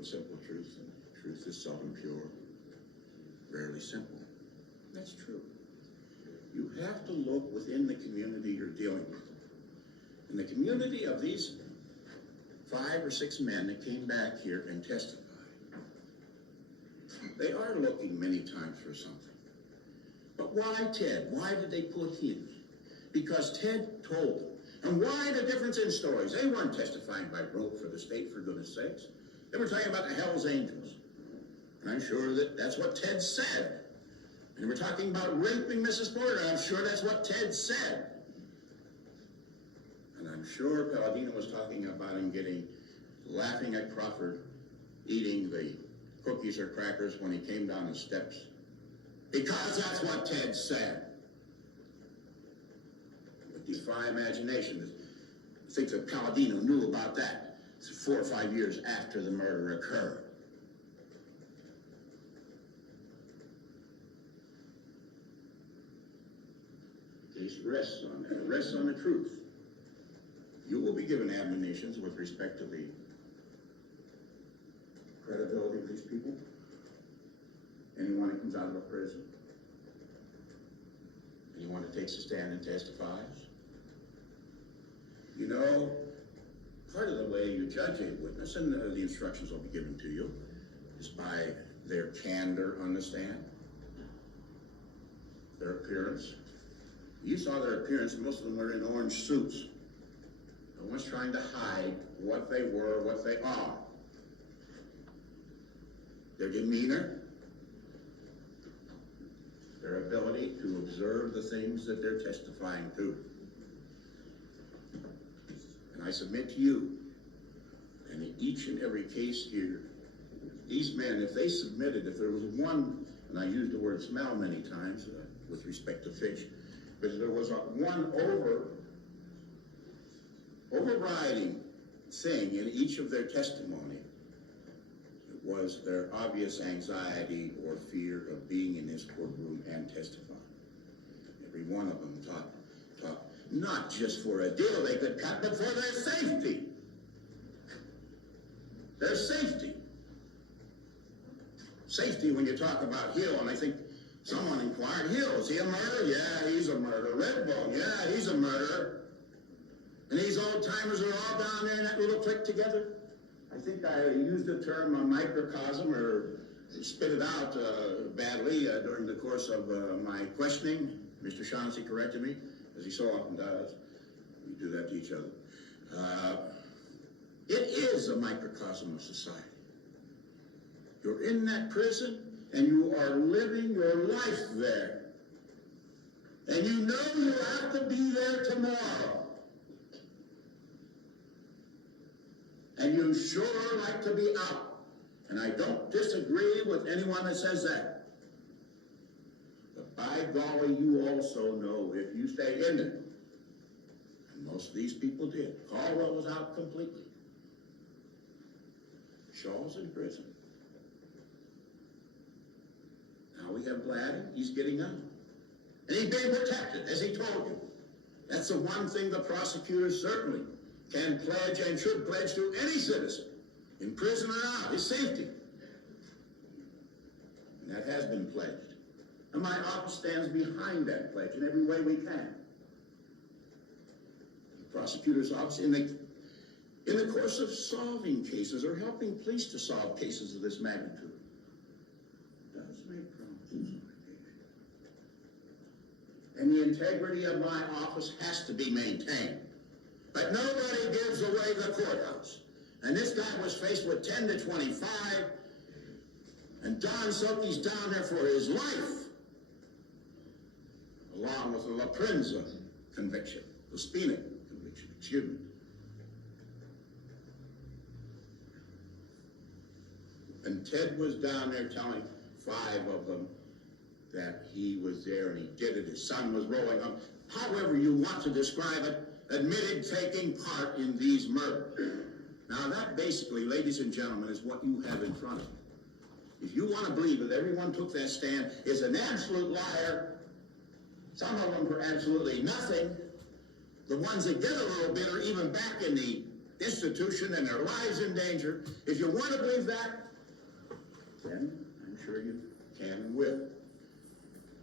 and simple truth, and truth is seldom pure, rarely simple. That's true. You have to look within the community you're dealing with. In the community of these 5 or 6 men that came back here and testified, they are looking many times for something. But why Ted? Why did they put him? Because Ted told them. And why the difference in stories? They weren't testifying by rote for the state, for goodness sakes. They were talking about the Hells Angels. And I'm sure that that's what Ted said. And we're talking about raping Mrs. Porter, and I'm sure that's what Ted said. And I'm sure Palladino was talking about him laughing at Crawford, eating the cookies or crackers when he came down the steps. Because that's what Ted said. But defy imagination to think that Palladino knew about that 4 or 5 years after the murder occurred. The case rests on that. It rests on the truth. You will be given admonitions with respect to the credibility of these people. Anyone that comes out of a prison. Anyone that takes a stand and testifies. You know, part of the way you judge a witness, and the instructions will be given to you, is by their candor on the stand, their appearance. You saw their appearance, most of them were in orange suits. No one's trying to hide what they were, what they are. Their demeanor, their ability to observe the things that they're testifying to. And I submit to you, and in each and every case here, these men, if they submitted, if there was one, and I used the word smell many times with respect to fish, but if there was one overriding thing in each of their testimony, it was their obvious anxiety or fear of being in this courtroom and testifying. Every one of them talked not just for a deal they could cut, but for their safety. Their safety. Safety when you talk about Hill, and I think someone inquired, Hill, is he a murderer? Yeah, he's a murderer. Redbone, yeah, he's a murderer. And these old timers are all down there in that little clique together. I think I used the term microcosm or spit it out badly during the course of my questioning. Mr. Shaughnessy corrected me, as he so often does. We do that to each other. It is a microcosm of society. You're in that prison, and you are living your life there. And you know you have to be there tomorrow. And you sure like to be out. And I don't disagree with anyone that says that. But by golly, you also know if you stay in it, and most of these people did. Caldwell was out completely. Shaw's in prison. Now we have Gladden, he's getting out. And he's being protected, as he told you. That's the one thing the prosecutors certainly can pledge and should pledge to any citizen, in prison or out, his safety. And that has been pledged. And my office stands behind that pledge in every way we can. The prosecutor's office, in the course of solving cases or helping police to solve cases of this magnitude, does make promises. And the integrity of my office has to be maintained. But nobody gives away the courthouse. And this guy was faced with 10 to 25, and Don Soke's down there for his life, along with the La Prensa conviction, the Spina conviction, excuse me. And Ted was down there telling 5 of them that he was there and he did it. His son was rolling up. However you want to describe it, admitted taking part in these murders. Now that basically, ladies and gentlemen, is what you have in front of you. If you want to believe that everyone took that stand is an absolute liar, some of them for absolutely nothing. The ones that get a little bit are even back in the institution and their lives in danger. If you want to believe that, then I'm sure you can and will.